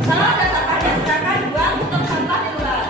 Kalau ada sampahnya silakan buang untuk sampah di luar.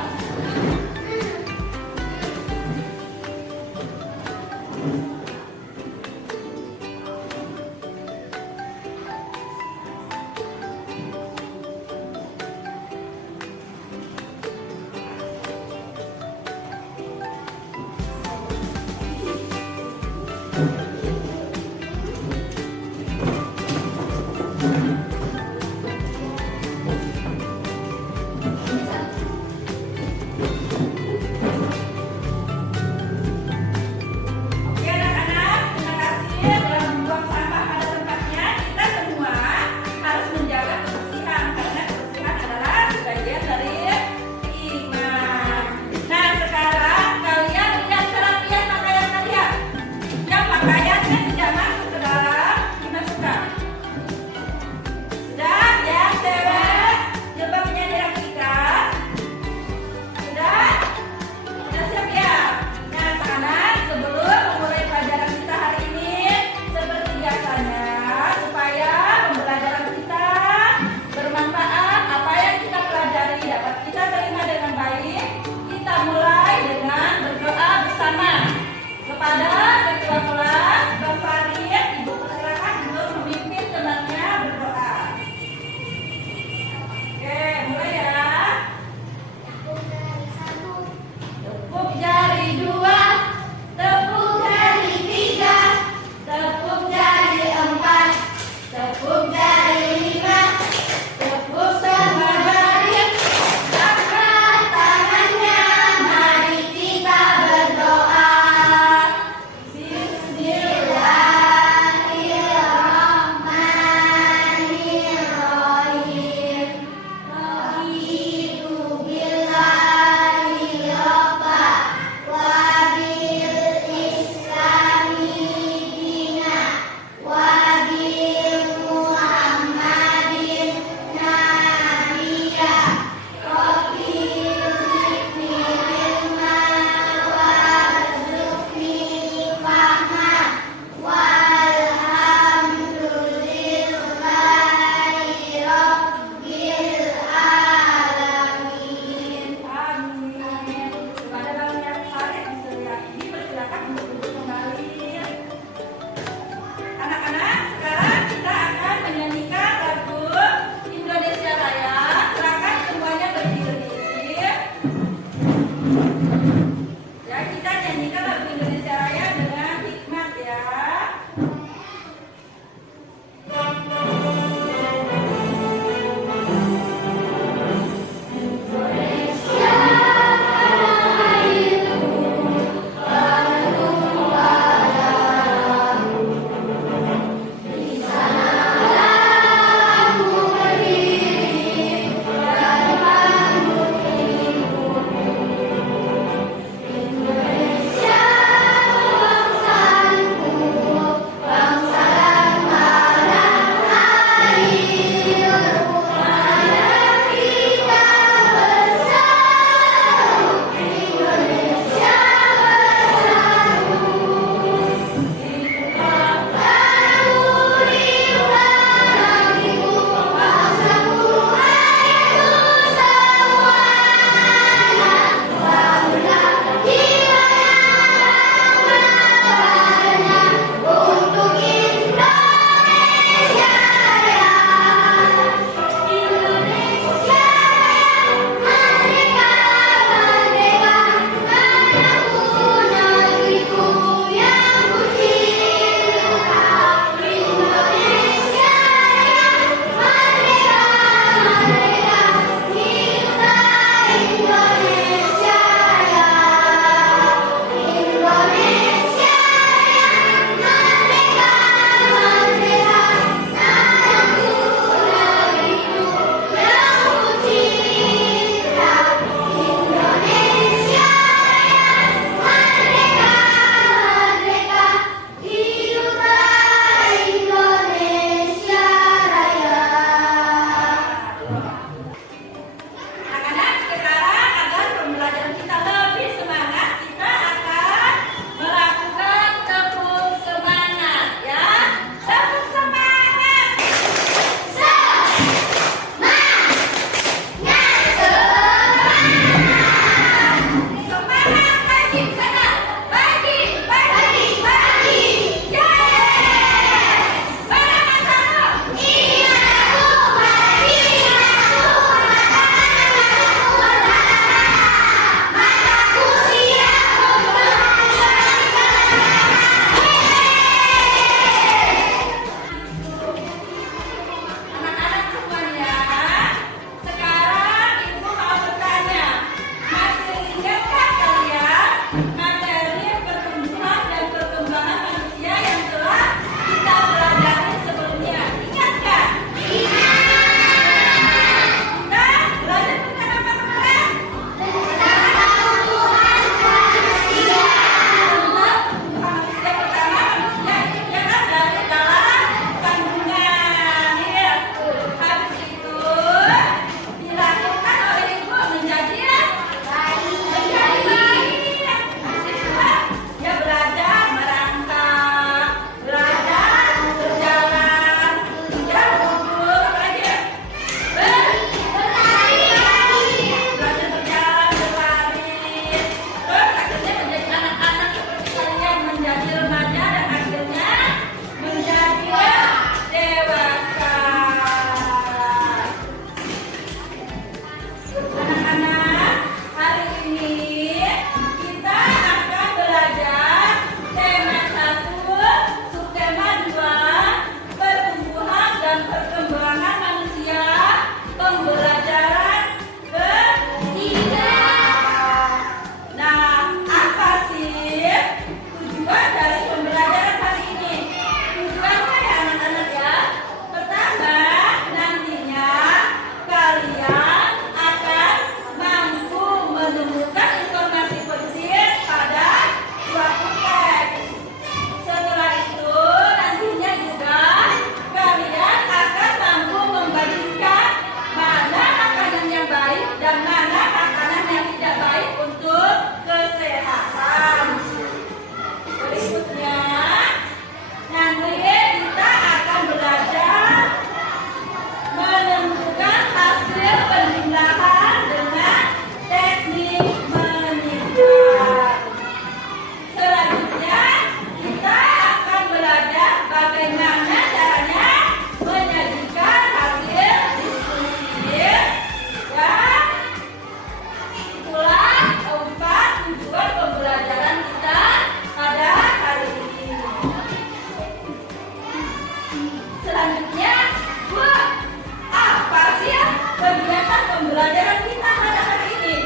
pembelajaran kita pada hari ini.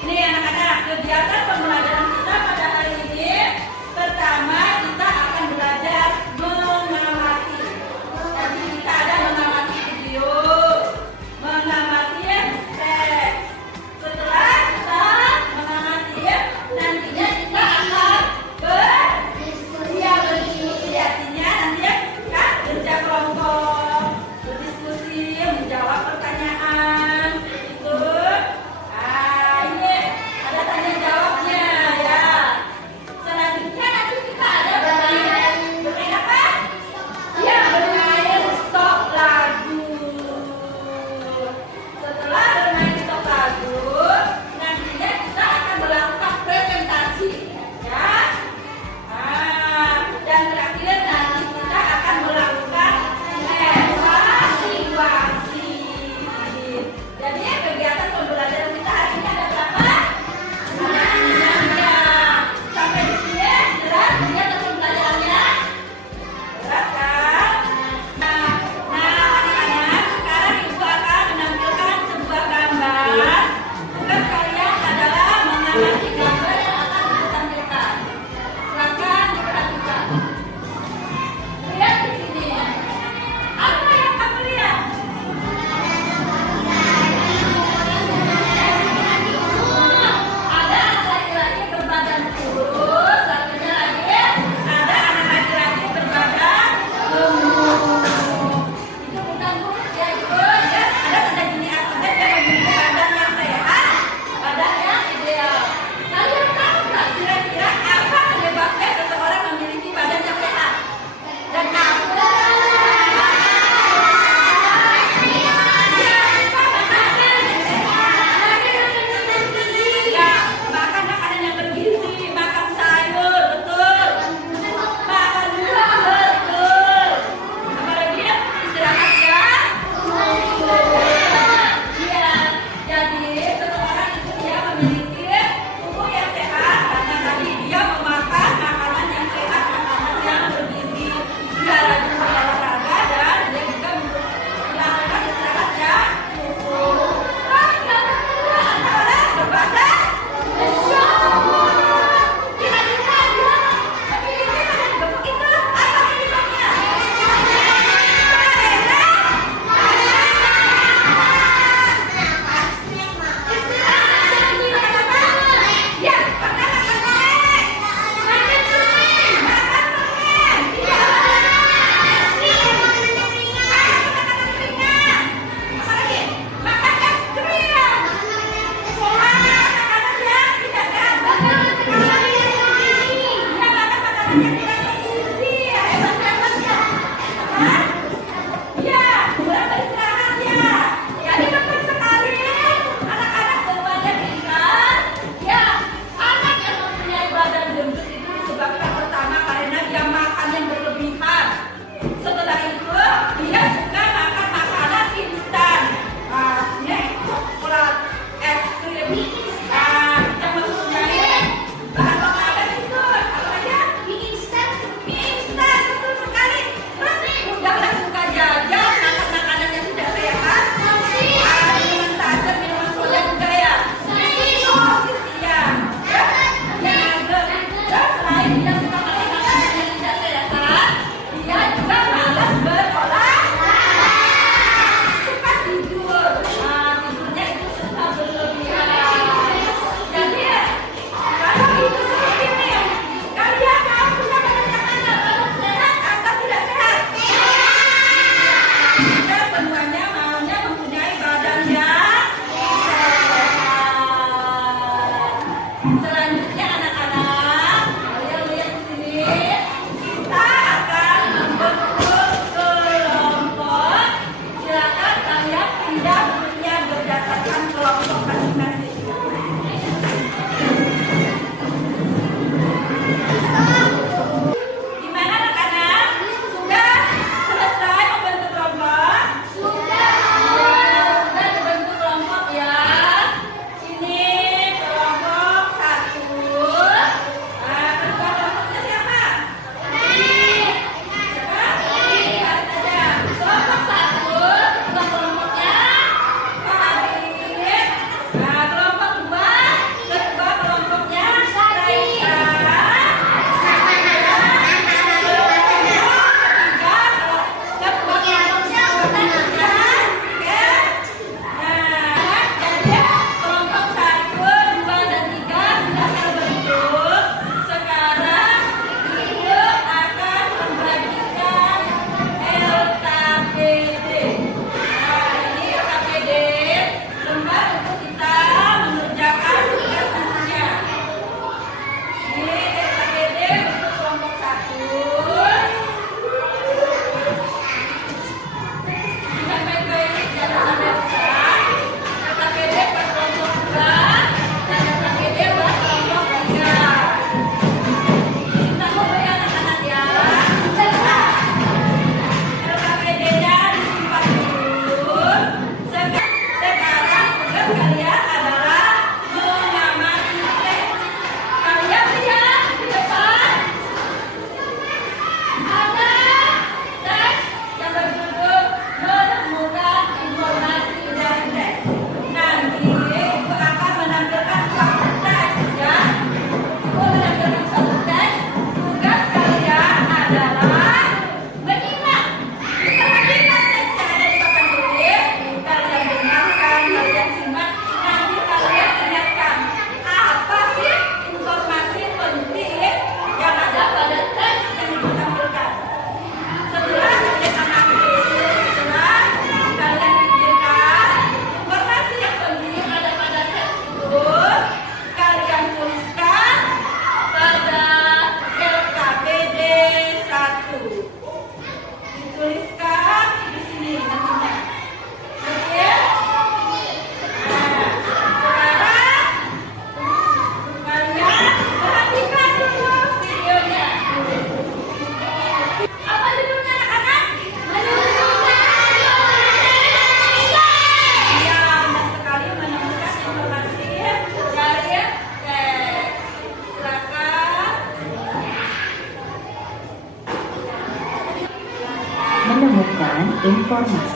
Ini anak-anak, kegiatan pembelajaran kita pada hari ini. Pertama, kita akan belajar mengamati. Tadi kita ada mengamati video, mengamati teks. Setelah kita mengamati, nantinya kita akan berdiskusi. Artinya nanti kan kerja kelompok, berdiskusi, menjawab pertanyaan. Itu. Ini ada tanya jawabnya.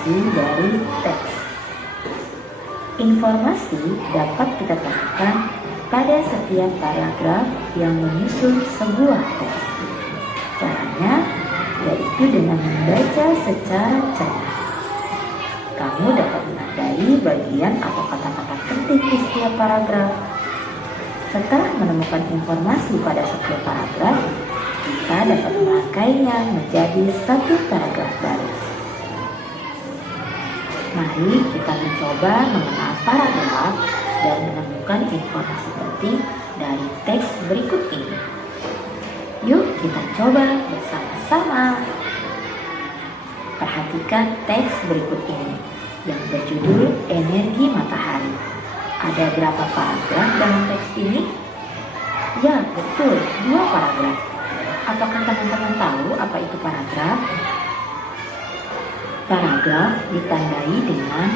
informasi dari teks. Informasi dapat kita temukan pada setiap paragraf yang menyusun sebuah teks. Caranya yaitu dengan membaca secara cermat. Kamu dapat menandai bagian atau kata-kata penting di setiap paragraf. Setelah menemukan informasi pada setiap paragraf, kita dapat merangkainya menjadi satu paragraf baru. Mari kita mencoba mengenal paragraf dan menemukan informasi penting dari teks berikut ini. Yuk kita coba bersama-sama. Perhatikan teks berikut ini yang berjudul Energi Matahari. Ada berapa paragraf dalam teks ini? Ya, betul, 2 paragraf. Apakah teman-teman tahu apa itu paragraf? Paragraf ditandai dengan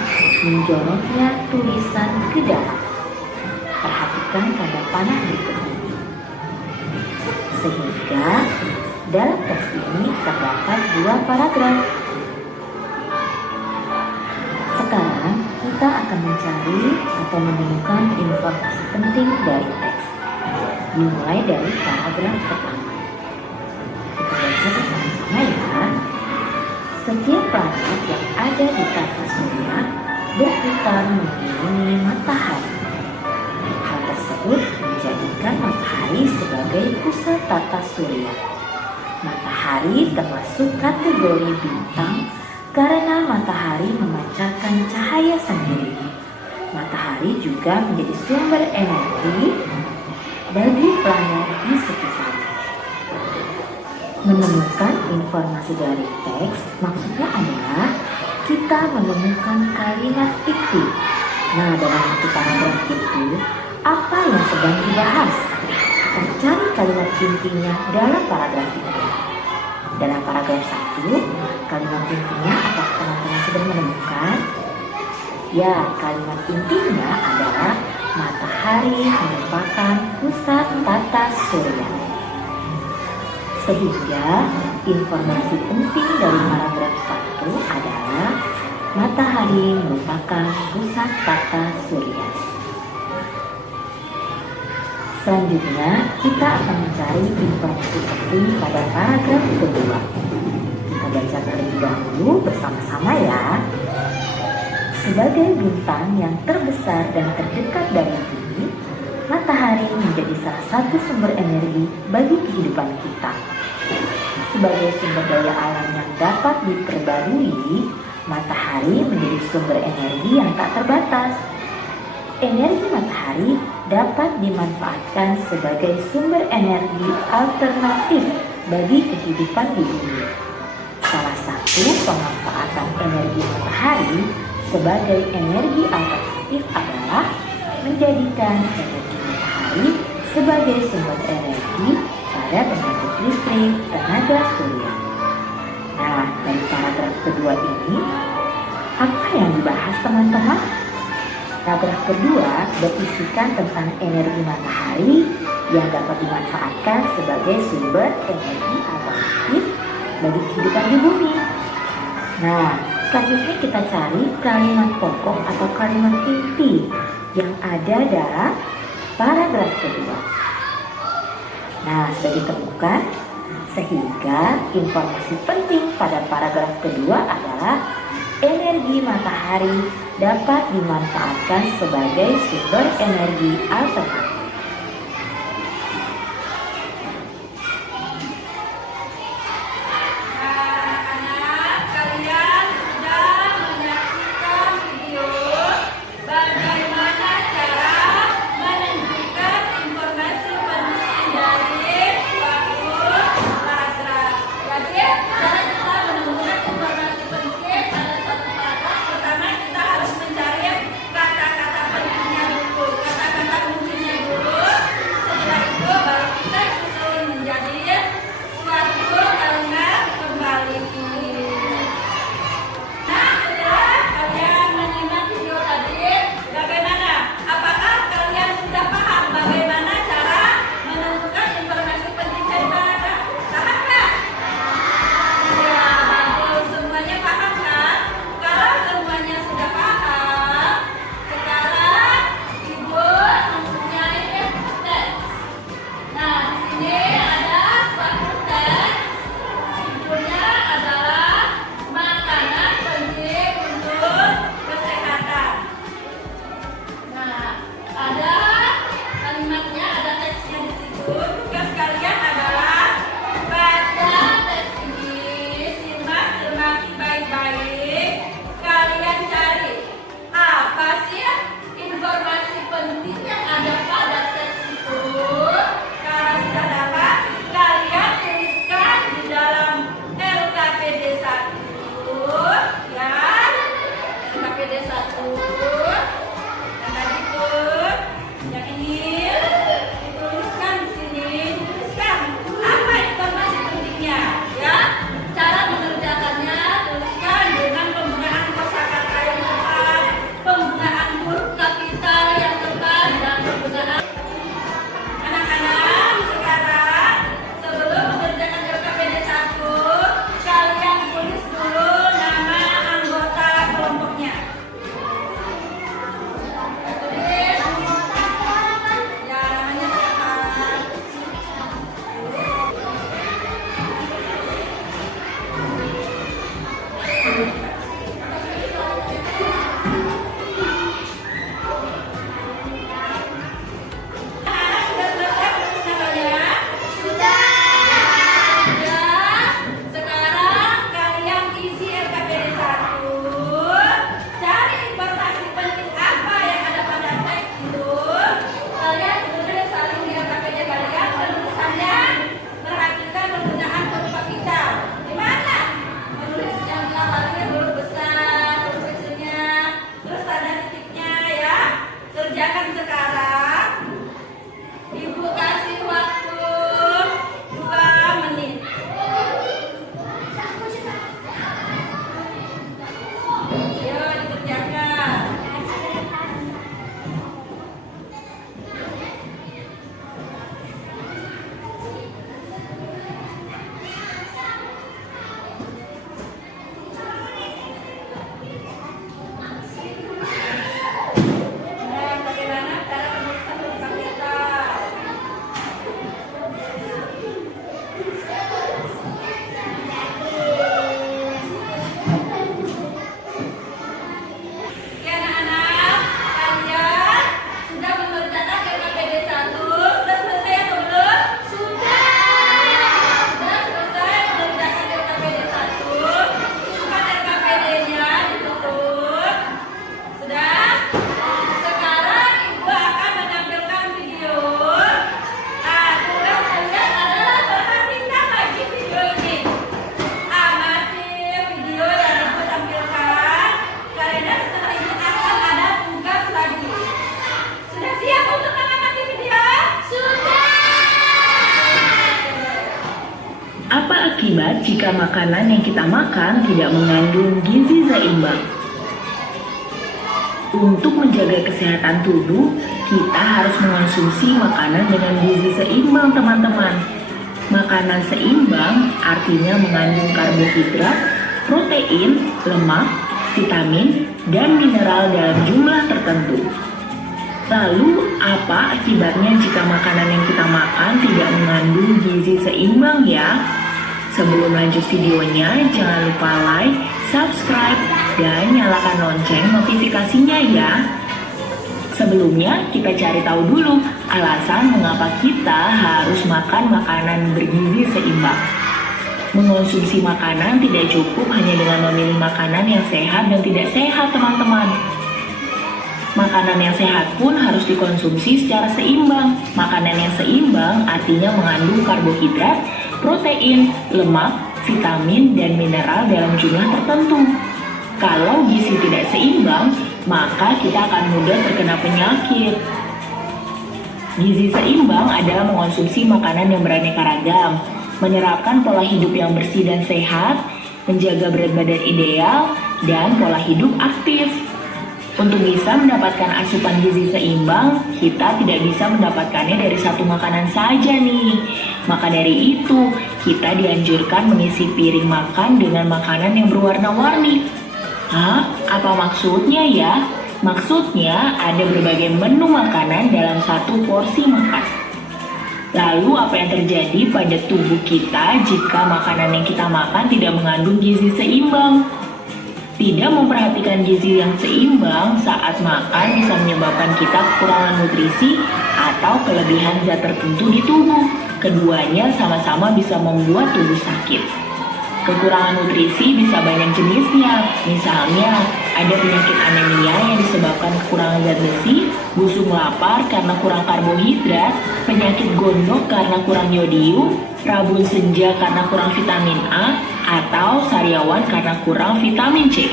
menjoroknya tulisan ke dalam. Perhatikan tanda panah berikut ini. Sehingga dalam teks ini terdapat 2 paragraf. Sekarang kita akan mencari atau menemukan informasi penting dari teks. Dimulai dari paragraf pertama. Kita baca bersama-sama ya. Setiap planet yang ada di tata surya berputar mengelilingi matahari. Hal tersebut menjadikan matahari sebagai pusat tata surya. Matahari termasuk kategori bintang karena matahari memancarkan cahaya sendiri. Matahari juga menjadi sumber energi bagi planet di sekitarnya. Menemukan informasi dari teks maksudnya adalah kita menemukan kalimat itu. Nah, dalam satu paragraf itu, apa yang sedang dibahas? Kita cari kalimat intinya dalam paragraf itu. Dalam paragraf 1, kalimat intinya apakah teman-teman sudah menemukan? Ya, kalimat intinya adalah matahari merupakan pusat tata surya. Sehingga informasi penting dari paragraf 1 adalah matahari merupakan pusat tata surya. Selanjutnya, kita akan mencari informasi penting pada paragraf kedua. Kita baca terlebih dahulu bersama-sama ya. Sebagai bintang yang terbesar dan terdekat dari bumi, matahari menjadi salah satu sumber energi bagi kehidupan kita. Sebagai sumber daya alam yang dapat diperbarui, matahari menjadi sumber energi yang tak terbatas. Energi matahari dapat dimanfaatkan sebagai sumber energi alternatif bagi kehidupan di bumi. Salah satu pemanfaatan energi matahari sebagai energi alternatif adalah menjadikan energi matahari sebagai sumber energi pada pembangkit listrik tenaga surya. Nah, dari paragraf kedua ini, apa yang dibahas teman-teman? Paragraf kedua berisikan tentang energi matahari yang dapat dimanfaatkan sebagai sumber energi alternatif bagi kehidupan di bumi. Nah, selanjutnya kita cari kalimat pokok atau kalimat inti yang ada dalam paragraf kedua. Nah, sudah ditemukan, sehingga informasi penting pada paragraf kedua adalah energi matahari dapat dimanfaatkan sebagai sumber energi alternatif. akibat jika makanan yang kita makan tidak mengandung gizi seimbang. Untuk menjaga kesehatan tubuh, kita harus mengonsumsi makanan dengan gizi seimbang, teman-teman. Makanan seimbang artinya mengandung karbohidrat, protein, lemak, vitamin, dan mineral dalam jumlah tertentu. Lalu, apa akibatnya jika makanan yang kita makan tidak mengandung gizi seimbang ya? Sebelum lanjut videonya, jangan lupa like, subscribe, dan nyalakan lonceng notifikasinya ya. Sebelumnya, kita cari tahu dulu alasan mengapa kita harus makan makanan bergizi seimbang. Mengonsumsi makanan tidak cukup hanya dengan memilih makanan yang sehat dan tidak sehat, teman-teman. Makanan yang sehat pun harus dikonsumsi secara seimbang. Makanan yang seimbang artinya mengandung karbohidrat, protein, lemak, vitamin, dan mineral dalam jumlah tertentu. Kalau gizi tidak seimbang, maka kita akan mudah terkena penyakit. Gizi seimbang adalah mengonsumsi makanan yang beraneka ragam, menerapkan pola hidup yang bersih dan sehat, menjaga berat badan ideal, dan pola hidup aktif. Untuk bisa mendapatkan asupan gizi seimbang, kita tidak bisa mendapatkannya dari satu makanan saja nih. Maka dari itu, kita dianjurkan mengisi piring makan dengan makanan yang berwarna-warni. Hah? Apa maksudnya ya? Maksudnya ada berbagai menu makanan dalam satu porsi makan. Lalu apa yang terjadi pada tubuh kita jika makanan yang kita makan tidak mengandung gizi seimbang? Tidak memperhatikan gizi yang seimbang saat makan bisa menyebabkan kita kekurangan nutrisi atau kelebihan zat tertentu di tubuh. Keduanya sama-sama bisa membuat tubuh sakit. Kekurangan nutrisi bisa banyak jenisnya. Misalnya, ada penyakit anemia yang disebabkan kekurangan zat besi, busung lapar karena kurang karbohidrat, penyakit gondok karena kurang yodium, rabun senja karena kurang vitamin A, atau sariawan karena kurang vitamin C.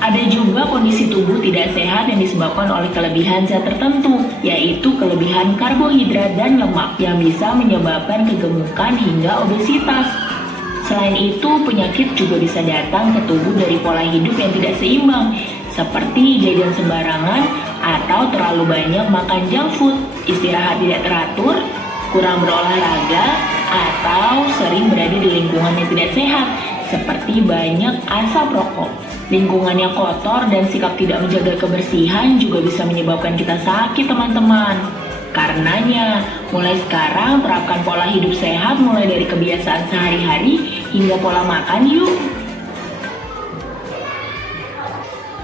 Ada juga kondisi tubuh tidak sehat yang disebabkan oleh kelebihan zat tertentu, yaitu kelebihan karbohidrat dan lemak yang bisa menyebabkan kegemukan hingga obesitas. Selain itu, penyakit juga bisa datang ke tubuh dari pola hidup yang tidak seimbang, seperti jajan sembarangan atau terlalu banyak makan junk food, istirahat tidak teratur, kurang berolahraga, atau sering berada di lingkungan yang tidak sehat, seperti banyak asap rokok. Lingkungan yang kotor dan sikap tidak menjaga kebersihan juga bisa menyebabkan kita sakit, teman-teman. Karenanya, mulai sekarang terapkan pola hidup sehat mulai dari kebiasaan sehari-hari hingga pola makan yuk.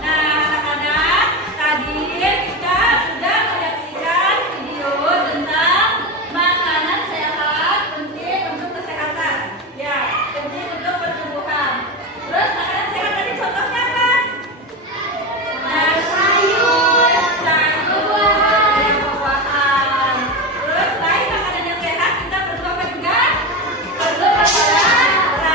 Nah, anak-anak, tadi kita sudah menyaksikan video tentang makanan sehat penting untuk kesehatan. Ya, penting untuk pertumbuhan. Terus makanan sehat tadi contohnya apa? Nah, sayur, buah-buahan. Terus selain makanan yang sehat, kita perlu apa juga? Perlu olahraga.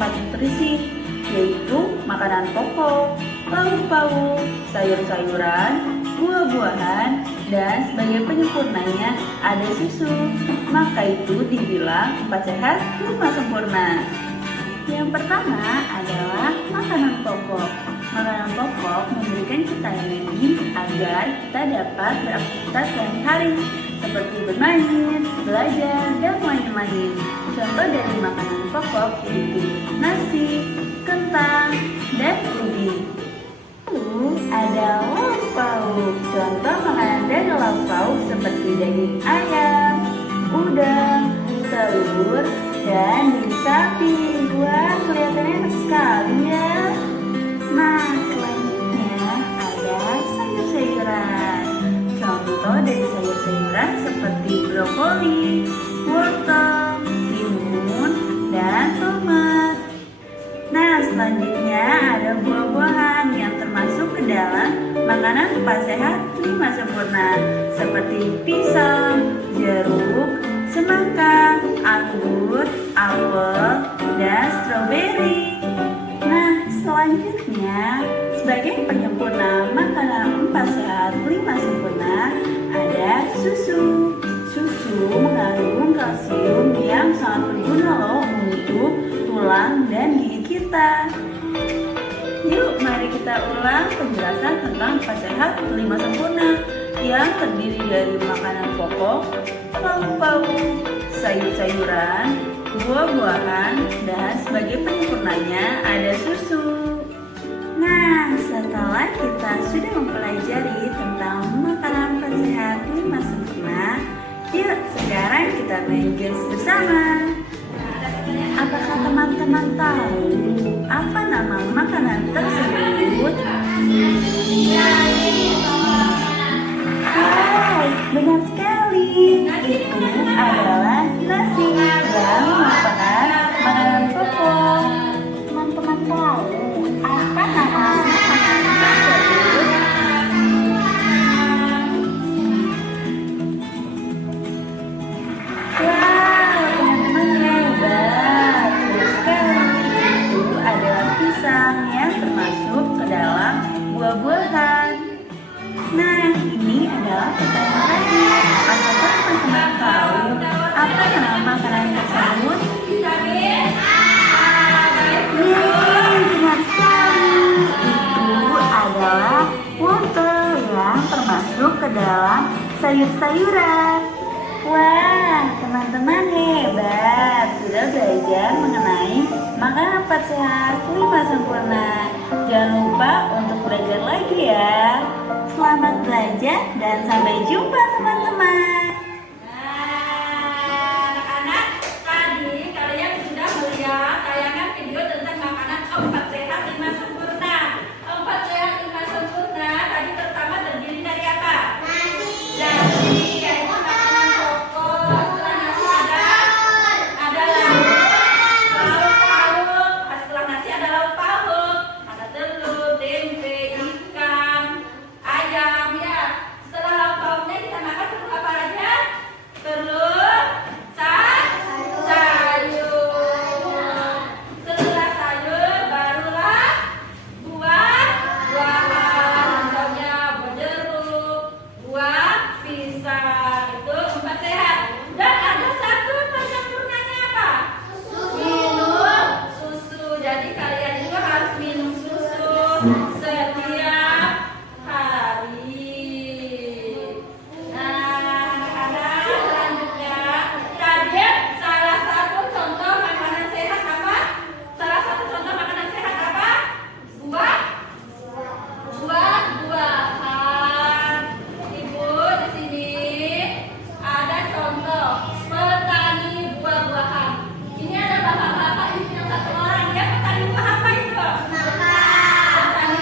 tempat nutrisi, yaitu makanan pokok, lauk pauk, sayur-sayuran, buah-buahan, dan sebagai penyempurnanya ada susu. Maka itu dibilang 4 sehat 5 sempurna. Yang pertama adalah makanan pokok. Makanan pokok memberikan kita energi agar kita dapat beraktivitas sehari-hari seperti bermain, belajar, dan lain-lain. Contoh dari makanan pokok yaitu nasi, kentang, dan ubi. Lalu ada lauk pauk. Contoh makanan dari lauk pauk seperti daging ayam, udang, telur, dan daging sapi. Wah, kelihatannya enak sekali ya. Nah, selanjutnya ada sayur-sayuran. Contoh dari sayur-sayuran seperti brokoli, wortel, timun, dan tomat. Nah, selanjutnya ada buah-buahan yang termasuk ke dalam makanan 4 sehat 5 sempurna seperti pisang, jeruk, semangka, anggur, apel, dan stroberi. Nah, selanjutnya sebagai penyempurna makanan 4 sehat 5 sempurna ada susu. Susu mengandung kalsium yang sangat berguna loh untuk tulang dan gigi kita. Yuk, mari kita ulang penjelasan tentang 4 sehat 5 sempurna yang terdiri dari makanan pokok, lauk pauk, sayur-sayuran, buah-buahan, dan sebagai penyempurnanya ada susu. Nah, setelah kita sudah mempelajari tentang makanan 4 sehat 5 sempurna, yuk sekarang kita main games bersama. Apakah teman-teman tahu apa nama makanan tersebut? Wow, benar sekali. Itu adalah nasi yang merupakan makanan pokok. Teman-teman tahu apa nama makanan tersebut? Wow, teman-teman hebat. Benar sekali. Itu adalah pisang yang termasuk ke dalam buah-buahan. Nah, ini adalah pertanyaan terakhir. Apakah teman-teman tahu apa nama makanan tersebut? Yeay, benar sekali. Itu adalah wortel yang termasuk ke dalam sayur-sayuran. Wah, teman-teman hebat. Sudah belajar mengenai makanan 4 sehat 5 sempurna. Jangan lupa untuk belajar lagi ya. Selamat belajar dan sampai jumpa teman-teman. Nah, anak-anak, tadi kalian sudah melihat tayangan video tentang makanan 4 sehat 5 sempurna. 4 sehat 5 sempurna tadi pertama terdiri dari apa? Nasi, yaitu makanan pokok. Setelah nasi ada lauk pauk. Setelah nasi ada lauk pauk. Ada telur, tempe, ikan, ayam ya. Setelah lauk pauknya kita makan perlu apa aja? Telur, sayur. Setelah sayur barulah buah-buahan. Contohnya buah jeruk, buah pisang. Itu 4 sehat. Dan ada satu penyempurnanya apa? Minum susu. Jadi kalian itu harus minum susu setiap hari. Nah, anak-anak, selanjutnya tadi salah satu contoh makanan sehat apa? Salah satu contoh makanan sehat apa? Buah-buahan. Ibu di sini ada contoh petani buah-buahan. Ini ada bapak-bapak ini yang satu orang, dia petani buah apa itu? Petani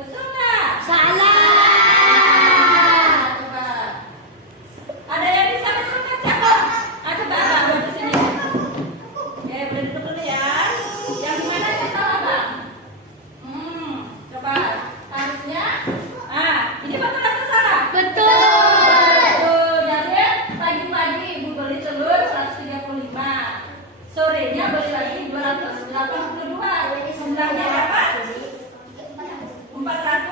Betul nggak? Salah. Coba. Ada yang bisa menentukan siapa? Coba Bang, di sini. Oke, boleh duduk dulu ya. Yang mana yang salah Bang? Coba. Harusnya. Ini betul atau salah? Betul. Jadi pagi-pagi Ibu beli telur 135. Sorenya beli lagi 282. Jumlahnya berapa? 400.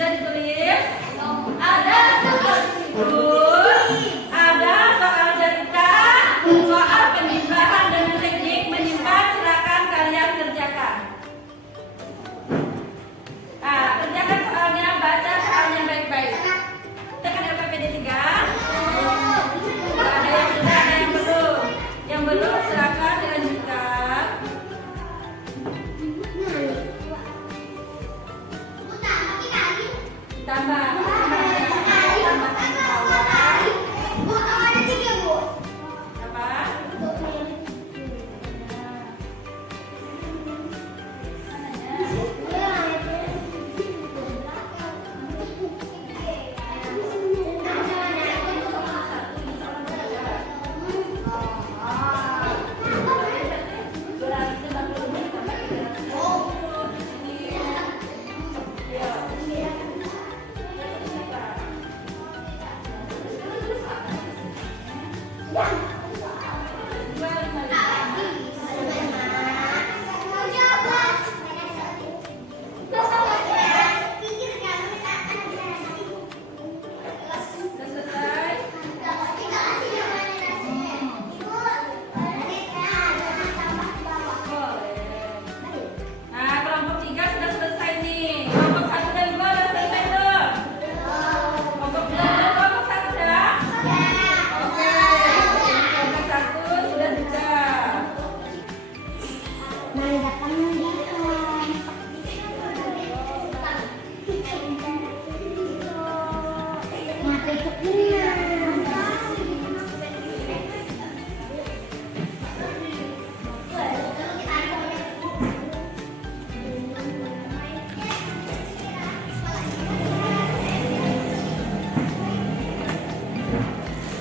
Sudah ditulis? Ada soal di situ. Ada soal cerita, soal penimbangan dengan teknik menyimpan. Silakan kalian kerjakan. Nah, kerjakan soalnya, baca soalnya baik-baik. Tekan LKPD 3. Ada yang sudah, ada yang belum. Yang belum silakan dilanjutkan. Tambah. Nah, kelompok 3 sudah selesai nih. Kelompok 1 dan 2 sudah selesai belum? Kelompok 2 dan kelompok 1 sudah? Oke. Kelompok 1 sudah juga.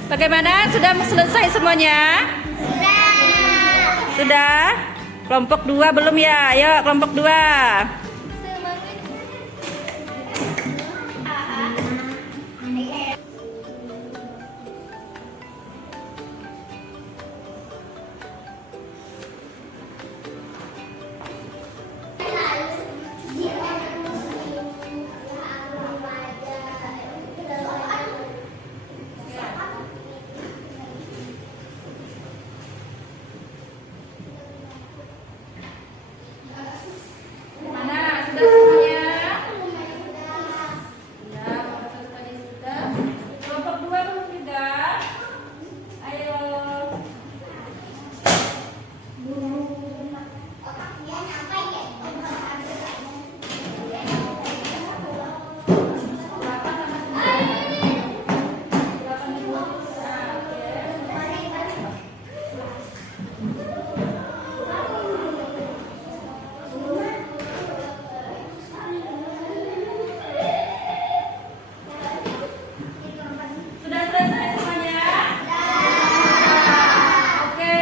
Bagaimana? Sudah selesai semuanya? Sudah? Kelompok 2 belum ya? Ayo kelompok 2. Mana? Sudah semuanya? Sudah, kelompok 1 tadi sudah. Kelompok 2 belum juga? Ayo. Sudah selesai semuanya? Oke,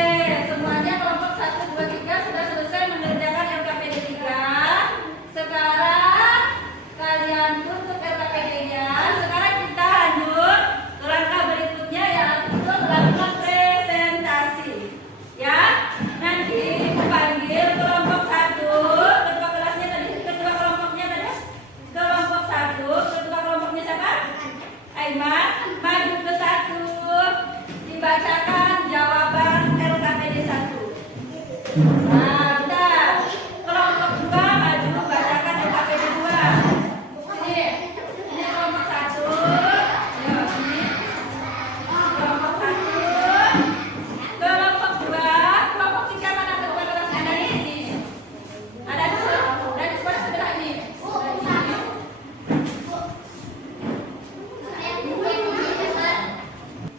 semuanya kelompok 1, 2, 3 sudah selesai mengerjakan LKPD 3. Sekarang kalian tutup LKPD-nya. Sekarang kita lanjut ke langkah berikutnya, yaitu melakukan presentasi. Ya, nanti Ibu panggil kelompok 1, ketua kelasnya tadi, ketua kelompoknya tadi. Kelompok 1, ketua kelompoknya siapa? Aiman, maju ke 1, dibacakan jawaban LKPD 1. Nah, udah. Kelompok 2 maju, bacakan LKPD 2. Ini kelompok 1. Ayo, ini. Kelompok 1. Kelompok 2. Kelompok 3 mana ketua kelas ada di sini? Ada di sini. Dan di sebelah sebelah ini.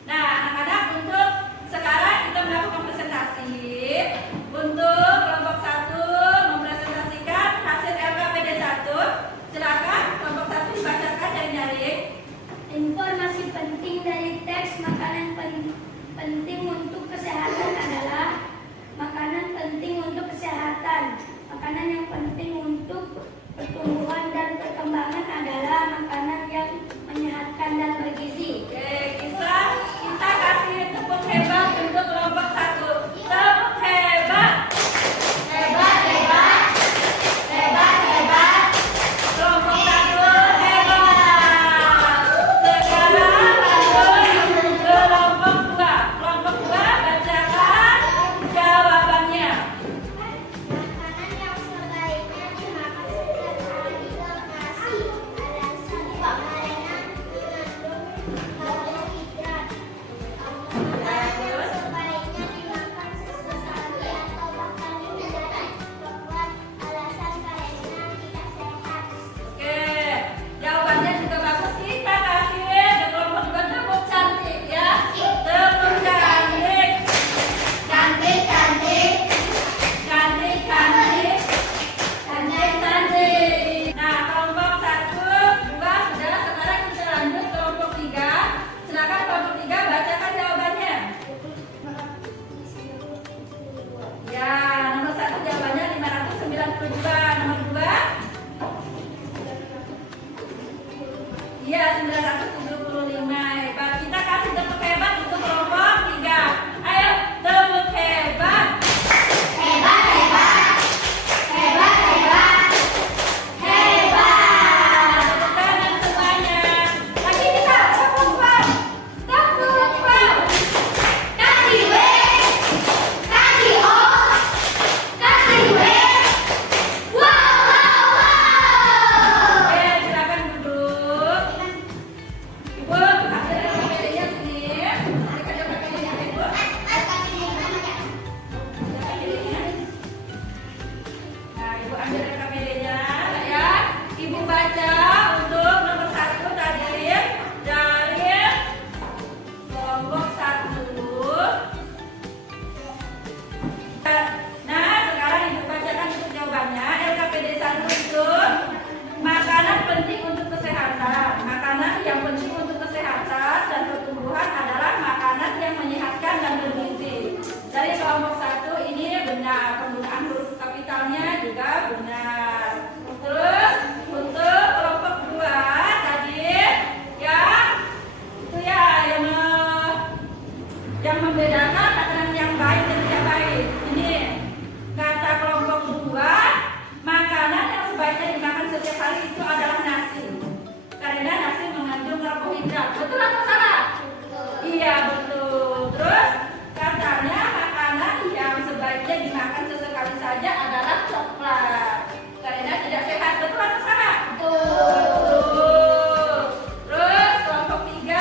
Nah, anak-anak, untuk sekarang kita melakukan presentasi. Untuk kelompok 1 mempresentasikan hasil LKPD 1. Silakan kelompok 1 dibacakan dari nyaring. Informasi penting dari teks makanan penting untuk kesehatan adalah makanan penting untuk kesehatan. Makanan yang penting untuk pertumbuhan dan perkembangan adalah makanan yang menyehatkan dan bergizi. Oke, kita kasih tepuk hebat untuk kelompok 1. Tepuk hebat. Hebat, hebat. Hebat, hebat. Kelompok 1 hebat. Iya, 975. Hebat. Kita kasih tepuk hebat untuk kelompok 3. Ayo, tepuk hebat. Hebat, hebat. Hebat, hebat. Hebat. Tepuk tangan semuanya. Lagi kita tepuk bang. Tepuk bang. Kasih W. Kasih O. Kasih W. Wow, wow, wow. Oke, silakan duduk. Ibu, ambil KPD-nya sini. Kasih KPD-nya, Ibu. Nah, Ibu ambil KPD-nya ya. Ibu baca untuk nomor 1 tadi dari kelompok 1. Nah, sekarang Ibu bacakan untuk jawabannya. LKPD 1 itu makanan penting untuk kesehatan. Makanan yang penting untuk kesehatan dan pertumbuhan adalah makanan yang menyehatkan dan bergizi. Dari kelompok 1 ini benar, penggunaan huruf kapitalnya juga benar. Terus untuk kelompok 2 tadi ya itu ya yang membedakan makanan yang baik dan tidak baik. Ini kata kelompok 2, makanan yang sebaiknya dimakan setiap hari itu adalah nasi. Karena nasi mengandung karbohidrat. Betul atau salah? Iya, betul. Terus katanya makanan yang sebaiknya dimakan sesekali saja adalah coklat. Karena tidak sehat. Betul atau salah? Betul. Terus kelompok 3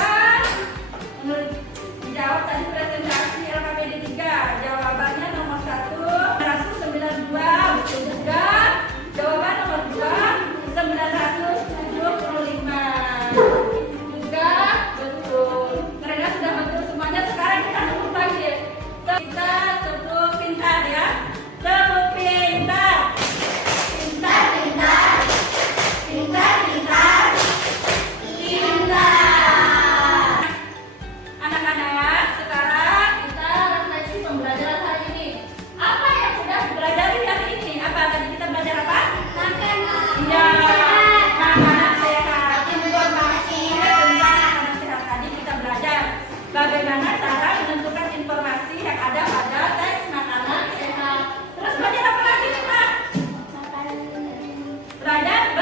menurut jawab tadi presentasi LKPD 3. Jawabannya nomor 1 992 betul juga. Jawaban nomor 2 975 juga betul. Karena sudah betul semuanya. Sekarang kita tepuk lagi. Kita tepuk pintar ya. Tepuk pintar. Pintar, pintar. Pintar, pintar. Pintar. Anak-anak, sekarang kita refleksi pembelajaran hari ini. Apa yang sudah dipelajari hari ini? Apa tadi kita belajar apa? Makanan. Iya, makanan sehat. Informasi tentang makanan sehat tadi kita belajar bagaimana cara menentukan informasi yang ada pada teks makanan sehat. Terus belajar apa lagi kita? Makanan. Belajar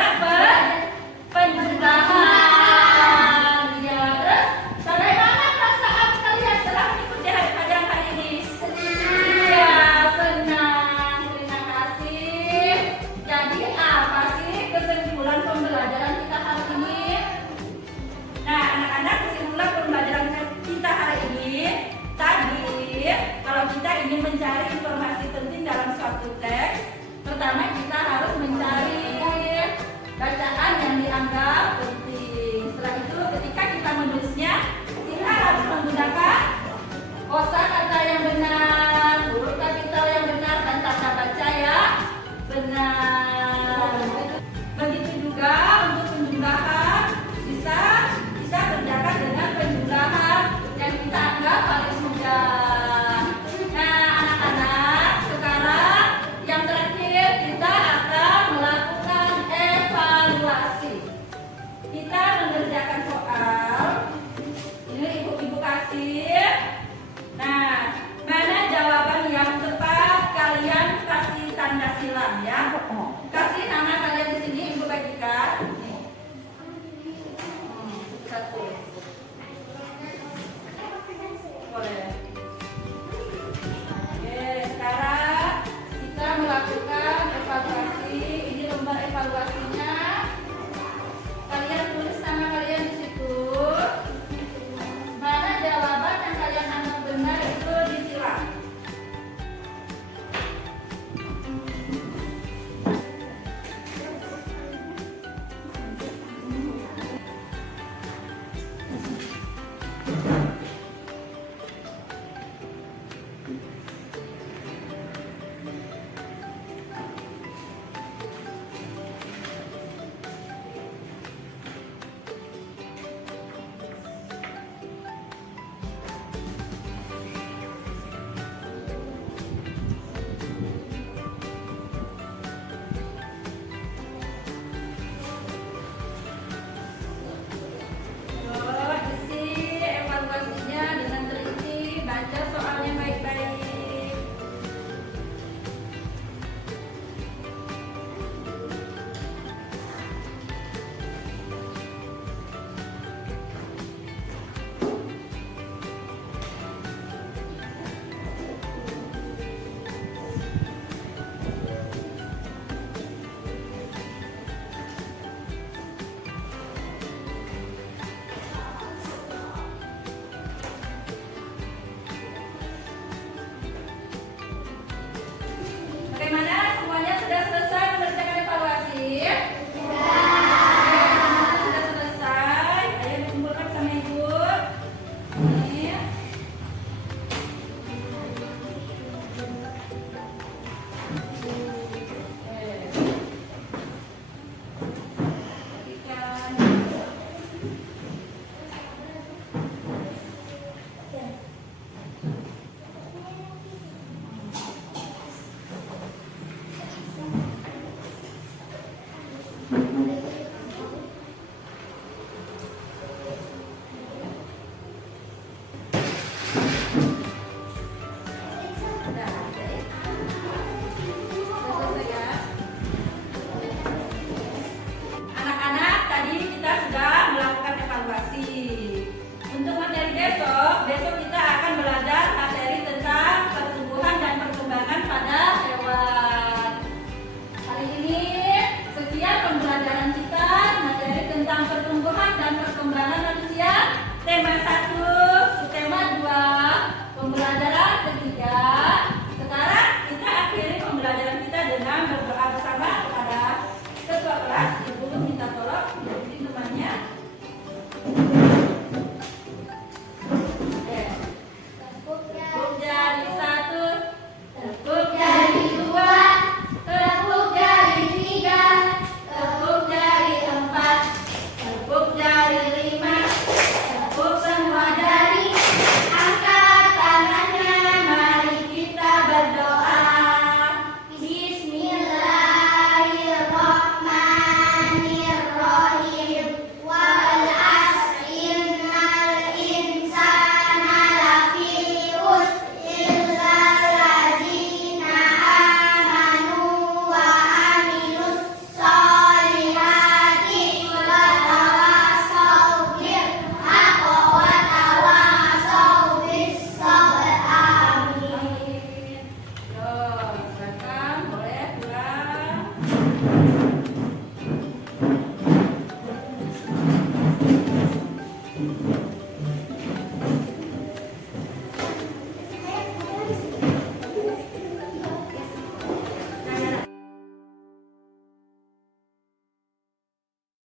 penjelasan. Ya, terus bagaimana perasaan kalian setelah mengikuti pelajaran hari ini? Iya, senang. Terima kasih. Jadi apa sih kesimpulan pembelajaran kita hari ini? Nah, anak-anak, kesimpulan pembelajaran kita hari ini tadi, kalau kita ingin mencari informasi penting dalam suatu teks, pertama kita harus mencari bacaan yang dianggap penting. Setelah itu, ketika kita menulisnya, kita harus menggunakan kosakata yang benar, huruf kapital yang benar, dan tanda baca yang benar. Begitu juga untuk penjumlahan, bisa kita kerjakan dengan penjumlahan yang kita anggap paling mudah. Nah, anak-anak, sekarang yang terakhir kita akan melakukan evaluasi. Kita mengerjakan soal. Ini ibu kasih. Nah, mana jawaban yang tepat? Kalian kasih tanda silang ya. Kasih nama kalian di sini, ibu bagikan. Satu. Boleh. Oke, sekarang kita melakukan evaluasi. Ini lembar evaluasinya. Kalian tulis nama kalian di situ. Mana jawaban yang kalian anggap benar itu disilang. Tema 1